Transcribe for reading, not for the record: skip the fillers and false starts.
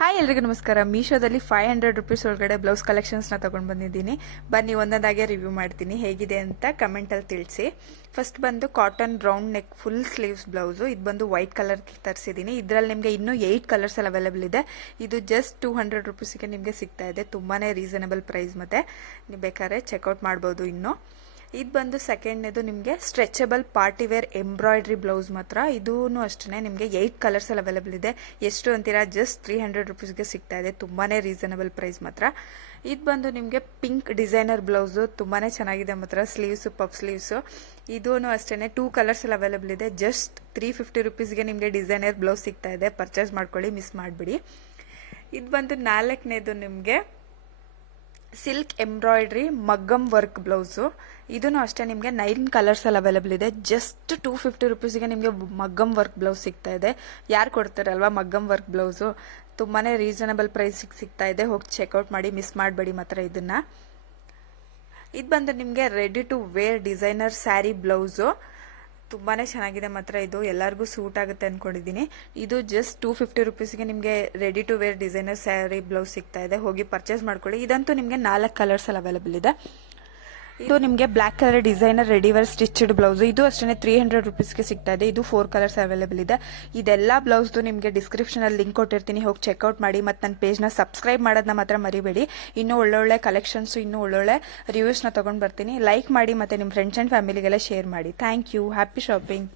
Hi ಎಲ್ರಿಗೂ ನಮಸ್ಕಾರ. ಮೀಶೋದಲ್ಲಿ 500 ರೂಪೀಸ್ ಒಳಗಡೆ ಬ್ಲೌಸ್ ಕಲೆಕ್ಷನ್ಸ್ನ ತೊಗೊಂಡು ಬಂದಿದ್ದೀನಿ. ಬನ್ನಿ ಒಂದೊಂದಾಗೆ ರಿವ್ಯೂ ಮಾಡ್ತೀನಿ, ಹೇಗಿದೆ ಅಂತ ಕಮೆಂಟಲ್ಲಿ ತಿಳಿಸಿ. ಫಸ್ಟ್ ಬಂದು cotton round neck full sleeves blouse. ಇದು ಬಂದು ವೈಟ್ ಕಲರ್ ತರಿಸಿದ್ದೀನಿ. ಇದರಲ್ಲಿ ನಿಮಗೆ ಇನ್ನೂ 8 ಕಲರ್ಸ್ ಎಲ್ಲ ಅವೈಲೇಬಲ್ ಇದೆ. ಇದು ಜಸ್ಟ್ 200 ರೂಪೀಸಿಗೆ ನಿಮಗೆ ಸಿಗ್ತಾ ಇದೆ. ತುಂಬಾ ರೀಸನಬಲ್ ಪ್ರೈಸ್, ಮತ್ತು ನೀವು ಬೇಕಾದ್ರೆ ಚೆಕ್ಔಟ್ ಮಾಡ್ಬೋದು. ಇನ್ನು ಇದು ಬಂದು ಸೆಕೆಂಡ್ನೇದು ನಿಮಗೆ stretchable party wear embroidery blouse. ಮಾತ್ರ ಇದೂ ಅಷ್ಟೇ ನಿಮಗೆ 8 ಕಲರ್ಸ್ ಎಲ್ಲ ಅವೈಲೇಬಲ್ ಇದೆ. ಎಷ್ಟು ಅಂತೀರಾ, ಜಸ್ಟ್ 300 ರೂಪೀಸ್ಗೆ ಸಿಗ್ತಾ ಇದೆ. ತುಂಬಾ ರೀಸನಬಲ್ ಪ್ರೈಸ್ ಮಾತ್ರ. ಇದು ಬಂದು ನಿಮಗೆ ಪಿಂಕ್ ಡಿಸೈನರ್ ಬ್ಲೌಸು, ತುಂಬಾ ಚೆನ್ನಾಗಿದೆ ಮಾತ್ರ. Sleeves puff sleeves. ಇದೂ ಅಷ್ಟೇ 2 ಕಲರ್ಸ್ ಎಲ್ಲ ಅವೈಲೇಬಲ್ ಇದೆ. ಜಸ್ಟ್ 350 ರೂಪೀಸ್ಗೆ ನಿಮಗೆ ಡಿಸೈನರ್ ಬ್ಲೌಸ್ ಸಿಗ್ತಾ ಇದೆ. ಪರ್ಚೇಸ್ ಮಾಡ್ಕೊಳ್ಳಿ, ಮಿಸ್ ಮಾಡಿಬಿಡಿ. ಇದು ಬಂದು 4ನೇದು ನಿಮಗೆ ಸಿಲ್ಕ್ ಎಂಬ್ರಾಯ್ಡ್ರಿ ಮಗ್ಗಮ್ ವರ್ಕ್ ಬ್ಲೌಸು. ಇದೂ ಅಷ್ಟೇ ನಿಮಗೆ 9 ಕಲರ್ಸ್ ಎಲ್ಲ ಅವೈಲೇಬಲ್ ಇದೆ. ಜಸ್ಟ್ 250 ರೂಪೀಸ್ಗೆ ನಿಮಗೆ ಮಗ್ಗಮ್ ವರ್ಕ್ ಬ್ಲೌಸ್ ಸಿಗ್ತಾ ಇದೆ. ಯಾರು ಕೊಡ್ತಾರಲ್ವಾ ಮಗ್ಗಮ್ ವರ್ಕ್ ಬ್ಲೌಸು, ತುಂಬಾ ರೀಸನಬಲ್ ಪ್ರೈಸಿಗೆ ಸಿಗ್ತಾ ಇದೆ. ಹೋಗಿ ಚೆಕ್ಔಟ್ ಮಾಡಿ, ಮಿಸ್ ಮಾಡಬೇಡಿ ಮಾತ್ರ ಇದನ್ನು. ಇದು ಬಂದು ನಿಮಗೆ ready to wear designer sari blouse. ತುಂಬಾ ಚೆನ್ನಾಗಿದೆ ಮಾತ್ರ. ಇದು ಎಲ್ಲರಿಗೂ ಸೂಟ್ ಆಗುತ್ತೆ ಅಂದ್ಕೊಂಡಿದ್ದೀನಿ. ಇದು ಜಸ್ಟ್ 250 ರೂಪೀಸ್ಗೆ ನಿಮಗೆ ready to wear designer sari blouse ಸಿಗ್ತಾ ಇದೆ. ಹೋಗಿ ಪರ್ಚೇಸ್ ಮಾಡ್ಕೊಳ್ಳಿ. ಇದಂತೂ ನಿಮಗೆ 4 ಕಲರ್ಸ್ ಎಲ್ಲ ಅವೈಲೇಬಲ್ ಇದೆ. ಇದು ನಿಮಗೆ black colour designer ready wear stitched blouse. ಇದು ಅಷ್ಟೇ 300 ರೂಪೀಸ್ಗೆ ಸಿಗ್ತಾ ಇದೆ. ಇದು 4 ಕಲರ್ಸ್ ಅವೈಲೇಬಲ್ ಇದೆ. ಇದೆಲ್ಲ ಬ್ಲೌಸ್ದು ನಿಮಗೆ ಡಿಸ್ಕ್ರಿಪ್ಷನಲ್ಲಿ ಲಿಂಕ್ ಕೊಟ್ಟಿರ್ತೀನಿ, ಹೋಗಿ ಚೆಕ್ಔಟ್ ಮಾಡಿ. ಮತ್ತು ನನ್ನ ಪೇಜ್ನ ಸಬ್ಸ್ಕ್ರೈಬ್ ಮಾಡೋದನ್ನ ಮಾತ್ರ ಮರಿಬೇಡಿ. ಇನ್ನೂ ಒಳ್ಳೊಳ್ಳೆ ಕಲೆಕ್ಷನ್ಸು, ಇನ್ನೂ ಒಳ್ಳೊಳ್ಳೆ ರಿವ್ಯೂಸ್ನ ತೊಗೊಂಡು ಬರ್ತೀನಿ. ಲೈಕ್ ಮಾಡಿ, ಮತ್ತು ನಿಮ್ಮ ಫ್ರೆಂಡ್ಸ್ ಆ್ಯಂಡ್ ಫ್ಯಾಮಿಲಿಗೆಲ್ಲ ಶೇರ್ ಮಾಡಿ. Thank you. Happy shopping.